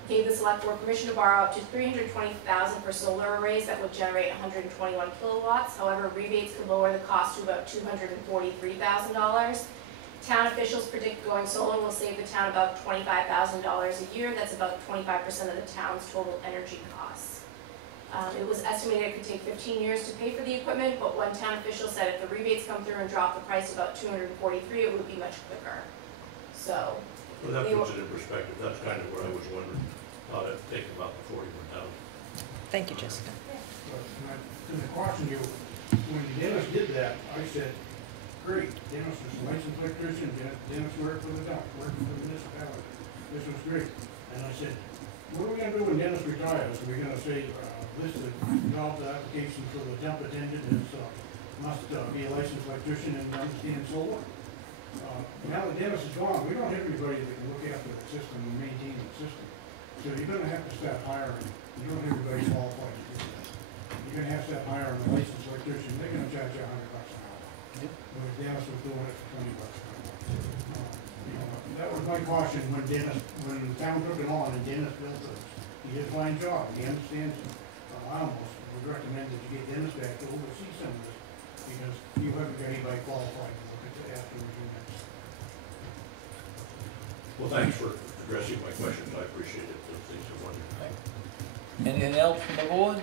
gave the select board permission to borrow up to $320,000 for solar arrays that would generate 121 kilowatts. However, rebates could lower the cost to about $243,000. Town officials predict going solar will save the town about $25,000 a year. That's about 25% of the town's total energy costs. It was estimated it could take 15 years to pay for the equipment, but one town official said if the rebates come through and drop the price to about $243,000, it would be much quicker. So, Well, that puts it in perspective. That's kind of what I was wondering, how to think about the 41,000. Thank you, Jessica. And I caution you, when Dennis did that, I said, great, Dennis was a licensed electrician, Dennis worked for the town, worked for the municipality. This was great. And I said, what are we gonna do when Dennis retires? Are we gonna say, this is job application for the temp attendant is, must be a licensed electrician and understand solar? Now that Dennis is gone, we don't have anybody that can look after the system and maintain the system. So you're gonna have to start hiring. You don't have everybody qualified to do that. You're gonna have to start hiring a licensed electrician. They're gonna charge you $100 an hour. Whereas Dennis was doing it for $20 an hour. You know, that was my caution when the town took it on and Dennis built it. He did a fine job. He understands it. I almost would recommend that you get Dennis back to oversee some of this because you haven't got anybody qualified to look at the afterwards units. Well, thanks for addressing my questions. I appreciate it. Those things are wonderful. Anything else from the board?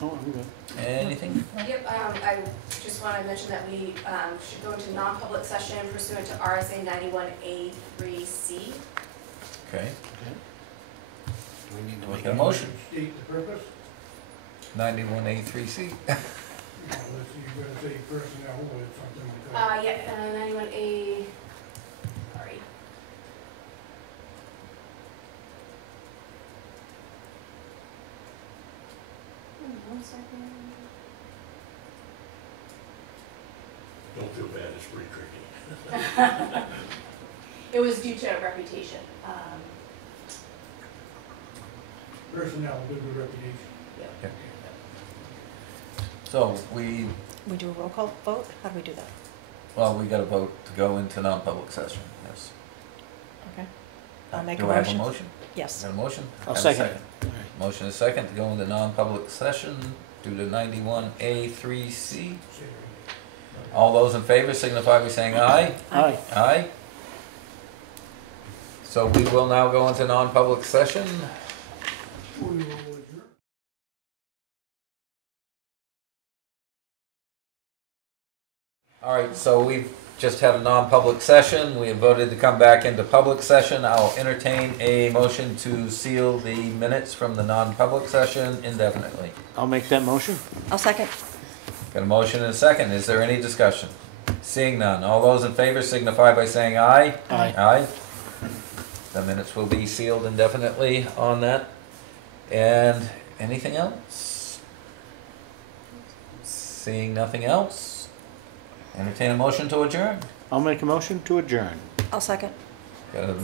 Oh, I'm good. Anything? yep, I just want to mention that we should go into non-public session pursuant to RSA 91A3C. Okay, Do we need to Make make a a motion. State the purpose. 91A3C. You know, you're gonna say personnel or something like that. Yeah, 91A, sorry. One second. Don't feel bad. It's pretty tricky. It was due to reputation. Personnel, good reputation. So we, We do a roll call vote? How do we do that? well, we got a vote to go into non-public session, yes. Okay. I'll make a Do I have a motion. motion? Yes. Got a motion? I'll Have a second it. All right. Motion is second to go into non-public session due to 91A3C. All those in favor signify by saying aye. Aye. Aye. So we will now go into non-public session. We will adjourn. All right, so we've just had a non-public session. We have voted to come back into public session. I'll entertain a motion to seal the minutes from the non-public session indefinitely. I'll make that motion. I'll second. Got a motion and a second. Is there any discussion? Seeing none. All those in favor signify by saying aye. Aye. Aye. The minutes will be sealed indefinitely on that. And anything else? Seeing nothing else? Entertain a motion to adjourn. I'll make a motion to adjourn. I'll second. Got a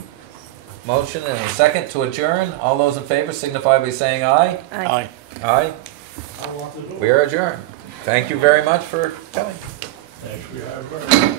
motion and a second to adjourn. All those in favor signify by saying aye. Aye. Aye. I want to do it. We are adjourned. Thank you very much for coming. Thanks for your hard work.